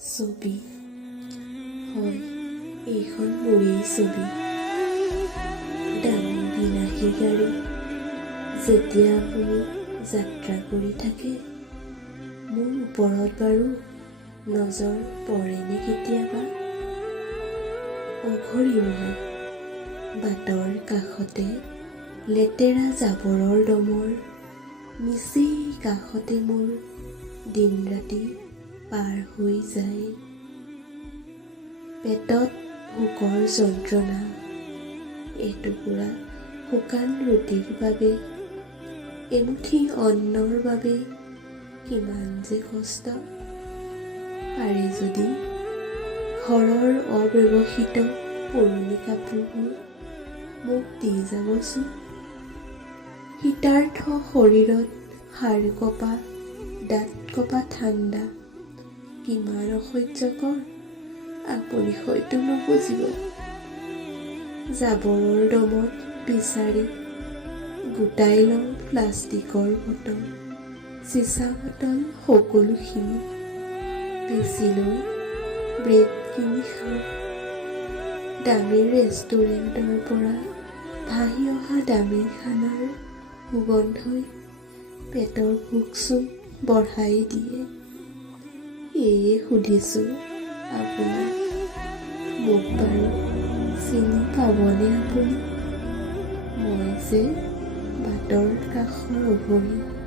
ছবি হয়, এইখন মোৰেই ছবি। দামী বিলাসী গাড়ী যেতিয়া আপুনি যাত্ৰা কৰি থাকে, মোৰ ওপৰত বাৰু নজৰ পৰেনে কেতিয়াবা? অঘৰীময় বাটৰ কাষতে লেতেৰা জাবৰৰ দমৰ নিচেই কাষতে মোৰ দিন ৰাতি পাৰ হৈ যায়। পেটত ভোকৰ যন্ত্ৰণা, এটুকুৰা শুকান ৰুটিৰ বাবে, এমুঠি অন্নৰ বাবে কিমান যে কষ্ট। পাৰে যদি ঘৰৰ অব্যৱহৃত পুৰণি কাপোৰবোৰ মোক দি যাবচোন। শীতাৰ্থ শৰীৰত হাড় কঁপা দাঁত কঁপা ঠাণ্ডা কিমান অসহ্যকৰ আপুনি হয়তো নুবুজিব। জাবৰৰ দমত বিচাৰি গোটাই লওঁ প্লাষ্টিকৰ বটল, চিচা বটল সকলোখিনি, বেছি লৈ ব্ৰেড কিনি খাওঁ। দামী ৰেষ্টুৰেণ্টৰ পৰা ভাহি অহা দামী খানাৰ সুগন্ধই পেটৰ ভোক-চোক বঢ়াই দিয়ে। সেয়ে সুধিছোঁ আপোনাক, মোক বাৰু চিনি পাবনে আপুনি? মই যে বাটৰ কাষৰ অঘৰী।